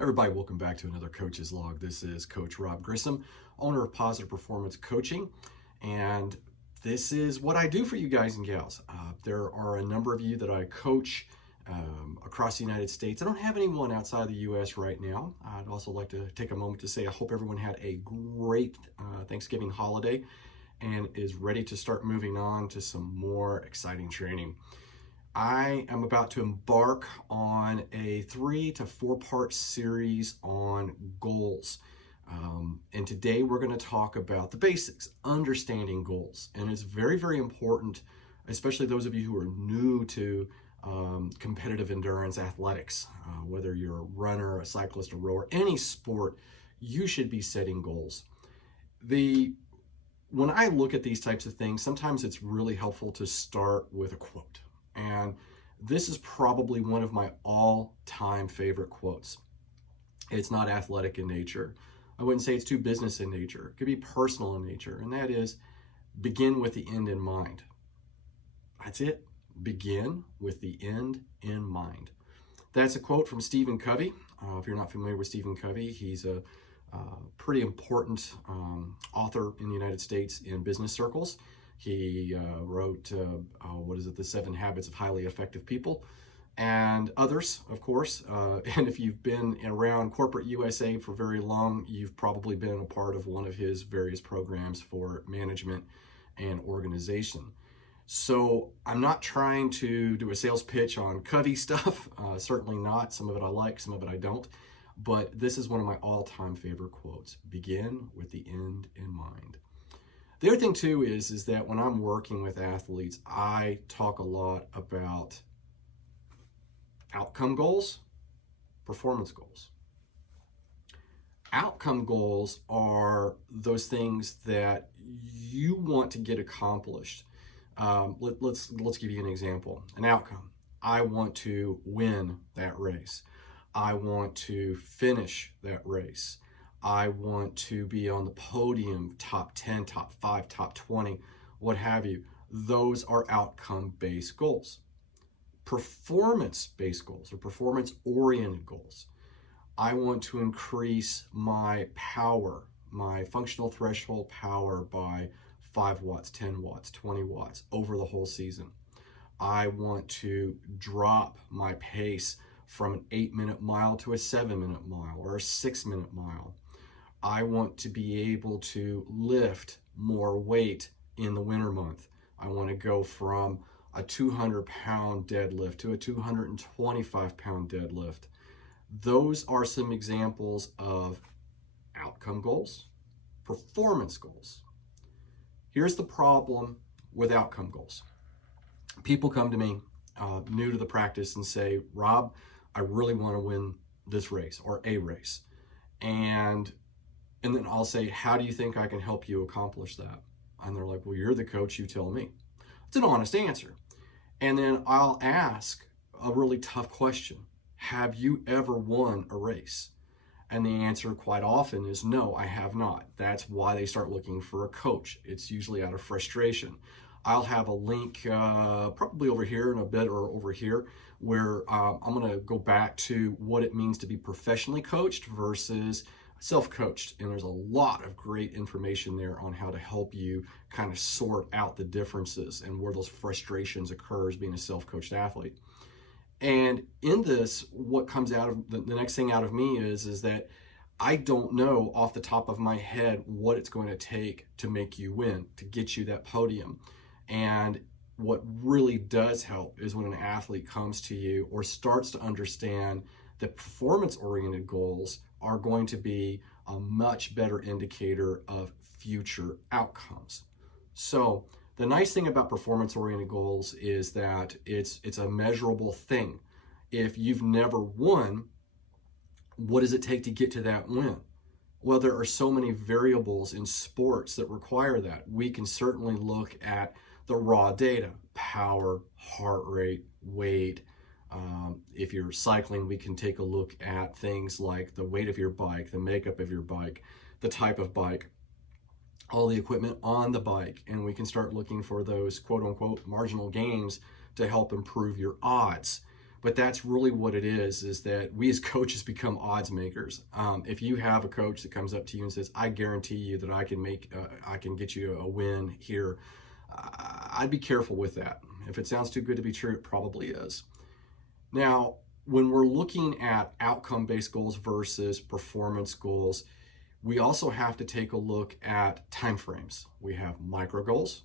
Everybody, welcome back to another Coach's Log. This is Coach Rob Grissom, owner of Positive Performance Coaching, and this is what I do for you guys and gals. There are a number of you that I coach across the United States. I don't have anyone outside the U.S. right now. I'd also like to take a moment to say I hope everyone had a great Thanksgiving holiday and is ready to start moving on to some more exciting training. I am about to embark on a 3 to 4 part series on goals. And today we're going to talk about the basics, understanding goals. And it's very, very important, especially those of you who are new to competitive endurance athletics, whether you're a runner, a cyclist, a rower, any sport, you should be setting goals. When I look at these types of things, sometimes it's really helpful to start with a quote. And this is probably one of my all-time favorite quotes. It's not athletic in nature. I wouldn't say it's too business in nature. It could be personal in nature. And that is, begin with the end in mind. That's it. Begin with the end in mind. That's a quote from Stephen Covey. If you're not familiar with Stephen Covey, he's a pretty important author in the United States in business circles. He wrote, The 7 Habits of Highly Effective People, and others, of course. And if you've been around corporate USA for very long, you've probably been a part of one of his various programs for management and organization. So I'm not trying to do a sales pitch on Covey stuff, certainly not. Some of it I like, some of it I don't. But this is one of my all-time favorite quotes. Begin with the end in mind. The other thing too is that when I'm working with athletes, I talk a lot about outcome goals, performance goals. Outcome goals are those things that you want to get accomplished. Let's give you an example. An outcome. I want to win that race. I want to finish that race. I want to be on the podium, top 10, top 5, top 20, what have you. Those are outcome-based goals. Performance-based goals or performance-oriented goals. I want to increase my power, my functional threshold power by 5 watts, 10 watts, 20 watts over the whole season. I want to drop my pace from an 8-minute mile to a 7-minute mile or a 6-minute mile. I want to be able to lift more weight in the winter month. I want to go from a 200-pound deadlift to a 225-pound deadlift. Those are some examples of outcome goals, performance goals. Here's the problem with outcome goals. People come to me new to the practice and say, Rob, I really want to win this race or a race. And then I'll say, how do you think I can help you accomplish that? And they're like, well, you're the coach, you tell me. It's an honest answer. And then I'll ask a really tough question. Have you ever won a race? And the answer quite often is no, I have not. That's why they start looking for a coach. It's usually out of frustration. I'll have a link probably over here in a bit or over here where I'm going to go back to what it means to be professionally coached versus self-coached. And there's a lot of great information there on how to help you kind of sort out the differences and where those frustrations occurs being a self-coached athlete. And in this, what comes out of the next thing out of me is that I don't know off the top of my head what it's going to take to make you win, to get you that podium. And what really does help is when an athlete comes to you or starts to understand that performance-oriented goals are going to be a much better indicator of future outcomes. So the nice thing about performance-oriented goals is that it's a measurable thing. If you've never won, what does it take to get to that win? Well, there are so many variables in sports that require that. We can certainly look at the raw data, power, heart rate, weight. If you're cycling, we can take a look at things like the weight of your bike, the makeup of your bike, the type of bike, all the equipment on the bike, and we can start looking for those quote unquote marginal gains to help improve your odds. But that's really what it is that we as coaches become odds makers. If you have a coach that comes up to you and says, I guarantee you that I can get you a win here, I'd be careful with that. If it sounds too good to be true, it probably is. Now, when we're looking at outcome-based goals versus performance goals, we also have to take a look at timeframes. We have micro goals,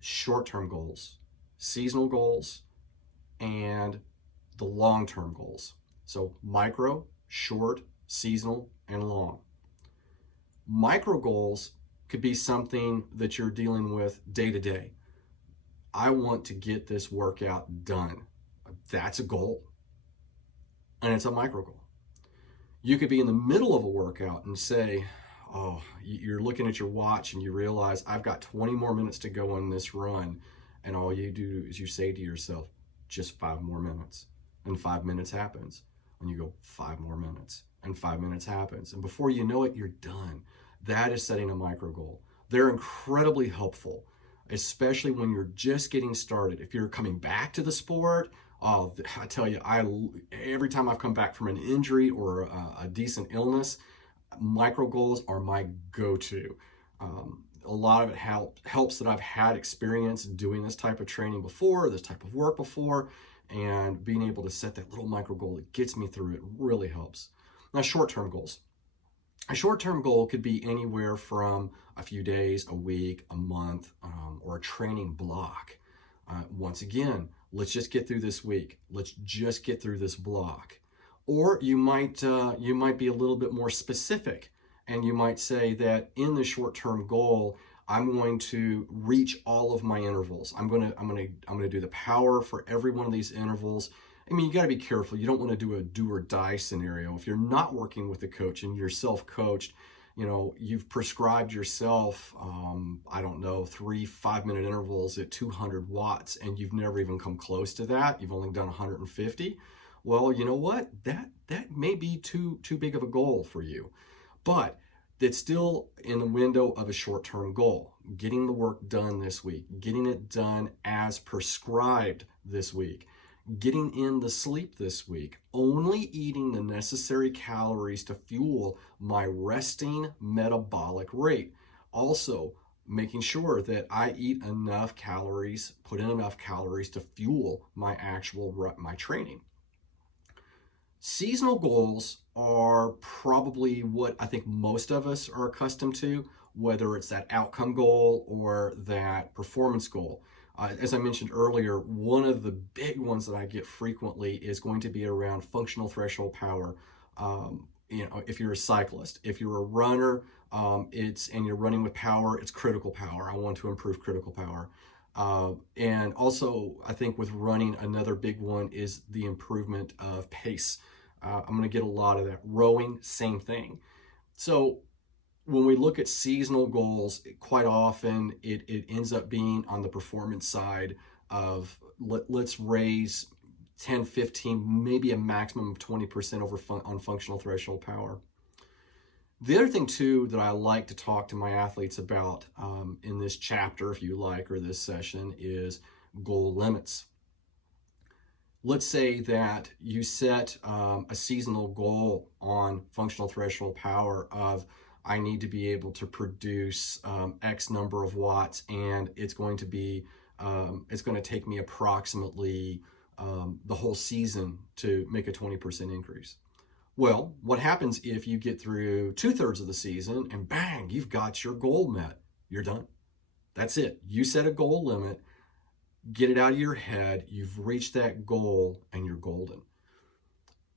short-term goals, seasonal goals, and the long-term goals. So micro, short, seasonal, and long. Micro goals could be something that you're dealing with day to day. I want to get this workout done. That's a goal, and it's a micro goal. You could be in the middle of a workout and say, oh, you're looking at your watch and you realize I've got 20 more minutes to go on this run. And all you do is you say to yourself, just 5 more minutes. And 5 minutes happens. And you go, 5 more minutes. And 5 minutes happens. And before you know it, you're done. That is setting a micro goal. They're incredibly helpful, especially when you're just getting started. If you're coming back to the sport, oh, I tell you, every time I've come back from an injury or a decent illness, micro goals are my go-to. A lot of it helps that I've had experience doing this type of training before, this type of work before, and being able to set that little micro goal that gets me through it really helps. Now, short-term goals. A short-term goal could be anywhere from a few days, a week, a month, or a training block. Once again, let's just get through this week. Let's just get through this block. Or you might be a little bit more specific, and you might say that in the short-term goal, I'm going to reach all of my intervals. I'm going to do the power for every one of these intervals. I mean, you got to be careful. You don't want to do a do or die scenario. If you're not working with a coach and you're self-coached, you've prescribed yourself, 3 5-minute intervals at 200 watts, and you've never even come close to that. You've only done 150. Well, you know what? That may be too big of a goal for you, but it's still in the window of a short-term goal. Getting the work done this week, getting it done as prescribed this week, getting in the sleep this week, only eating the necessary calories to fuel my resting metabolic rate. Also, making sure that I eat enough calories, put in enough calories to fuel my training. Seasonal goals are probably what I think most of us are accustomed to, whether it's that outcome goal or that performance goal. As I mentioned earlier, one of the big ones that I get frequently is going to be around functional threshold power. If you're a cyclist, if you're a runner, and you're running with power, it's critical power. I want to improve critical power. And also, I think with running, another big one is the improvement of pace. I'm going to get a lot of that. Rowing, same thing. So when we look at seasonal goals, quite often it ends up being on the performance side of let's raise 10, 15, maybe a maximum of 20% on functional threshold power. The other thing too that I like to talk to my athletes about in this chapter, if you like, or this session, is goal limits. Let's say that you set a seasonal goal on functional threshold power of I need to be able to produce X number of watts, and it's going to take me approximately the whole season to make a 20% increase. Well, what happens if you get through 2/3 of the season and bang, you've got your goal met? You're done. That's it. You set a goal limit, get it out of your head, you've reached that goal, and you're golden.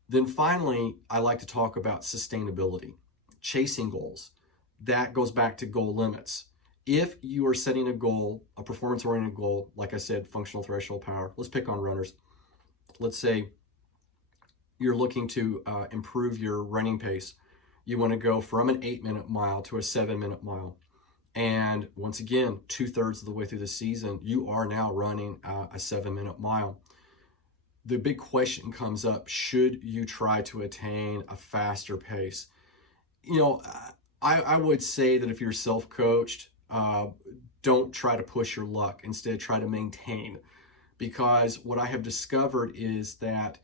Then finally, I like to talk about sustainability, chasing goals. That goes back to goal limits. If you are setting a goal, a performance-oriented goal, like I said, functional threshold power, let's pick on runners. Let's say you're looking to improve your running pace. You want to go from an 8-minute mile to a 7-minute mile. And once again, 2/3 of the way through the season, you are now running a 7-minute mile. The big question comes up, should you try to attain a faster pace? I would say that if you're self-coached, don't try to push your luck. Instead, try to maintain. because what I have discovered is that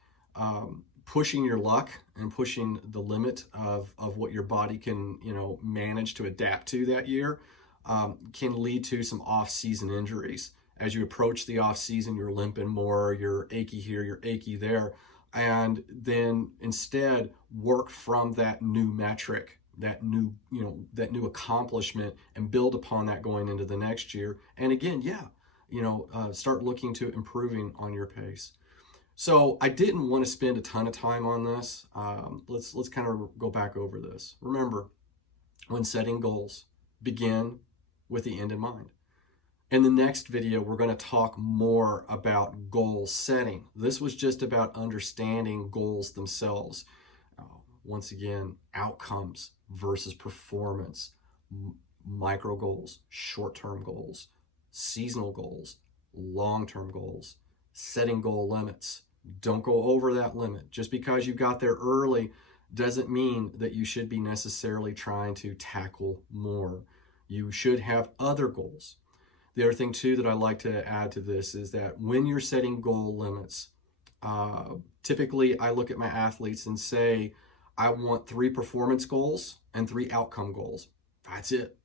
pushing your luck and pushing the limit of what your body can, manage to adapt to that year can lead to some off-season injuries. As you approach the off-season, you're limping more, you're achy here, you're achy there, and then instead work from that new metric, that new accomplishment, and build upon that going into the next year. And again, start looking to improving on your pace. So I didn't want to spend a ton of time on this. Let's kind of go back over this. Remember, when setting goals, begin with the end in mind. In the next video, we're going to talk more about goal setting. This was just about understanding goals themselves. Once again, outcomes versus performance, micro goals, short-term goals, seasonal goals, long-term goals, setting goal limits. Don't go over that limit. Just because you got there early doesn't mean that you should be necessarily trying to tackle more. You should have other goals. The other thing too that I like to add to this is that when you're setting goal limits, typically I look at my athletes and say, I want 3 performance goals and 3 outcome goals. That's it.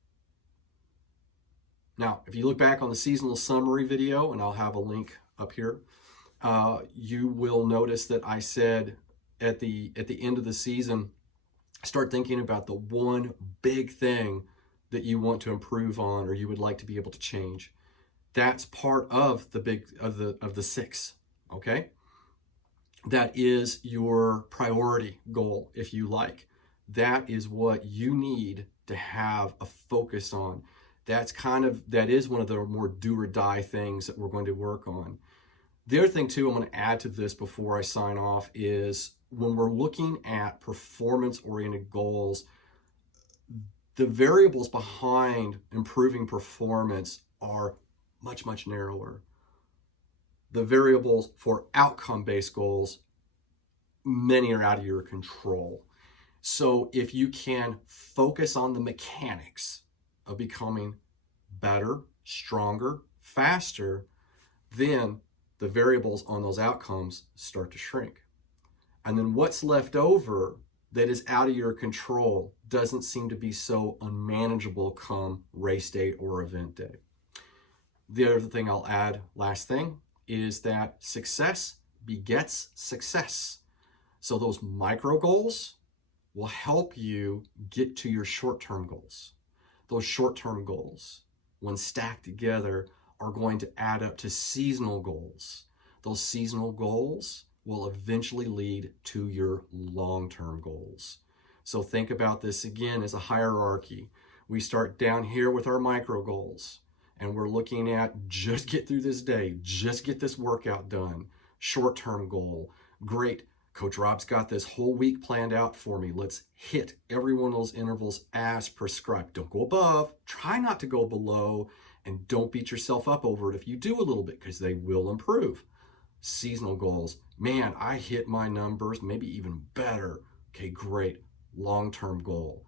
Now, if you look back on the seasonal summary video, and I'll have a link up here, you will notice that I said at the end of the season, start thinking about the one big thing that you want to improve on or you would like to be able to change. That's part of the 6, okay? That is your priority goal, if you like. That is what you need to have a focus on. That is one of the more do or die things that we're going to work on. The other thing too, I'm going to add to this before I sign off is when we're looking at performance-oriented goals, the variables behind improving performance are much, much narrower. The variables for outcome-based goals, many are out of your control. So if you can focus on the mechanics of becoming better, stronger, faster, then the variables on those outcomes start to shrink. And then what's left over that is out of your control doesn't seem to be so unmanageable come race day or event day. The other thing I'll add, last thing, is that success begets success. So those micro goals will help you get to your short-term goals. Those short-term goals, when stacked together, are going to add up to seasonal goals. Those seasonal goals will eventually lead to your long-term goals. So think about this again as a hierarchy. We start down here with our micro goals, and we're looking at just get through this day, just get this workout done. Short-term goal, great. Coach Rob's got this whole week planned out for me. Let's hit every one of those intervals as prescribed. Don't go above, try not to go below, and don't beat yourself up over it if you do a little bit, because they will improve. Seasonal goals, man, I hit my numbers, maybe even better. Okay, great. Long-term goal,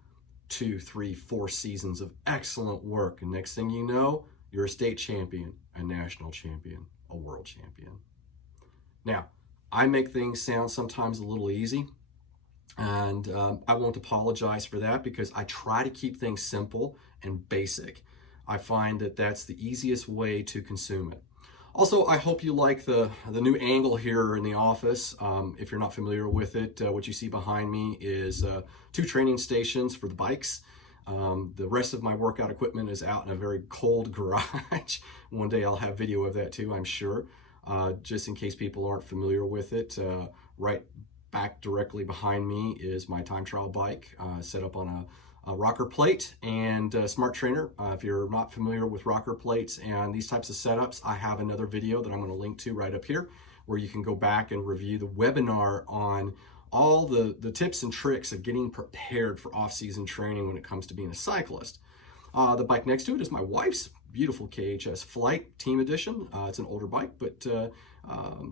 2, 3, 4 seasons of excellent work. And next thing you know, you're a state champion, a national champion, a world champion. Now, I make things sound sometimes a little easy, and I won't apologize for that because I try to keep things simple and basic. I find that that's the easiest way to consume it. Also, I hope you like the new angle here in the office. If you're not familiar with it, what you see behind me is 2 training stations for the bikes. The rest of my workout equipment is out in a very cold garage. One day I'll have video of that too, I'm sure. Just in case people aren't familiar with it, right back directly behind me is my time trial bike set up on a rocker plate and Smart Trainer. If you're not familiar with rocker plates and these types of setups, I have another video that I'm going to link to right up here where you can go back and review the webinar on all the tips and tricks of getting prepared for off-season training when it comes to being a cyclist. The bike next to it is my wife's beautiful KHS Flight Team Edition. It's an older bike, but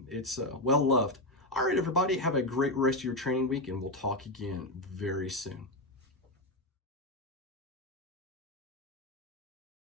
it's well loved. All right, everybody, have a great rest of your training week, and we'll talk again very soon.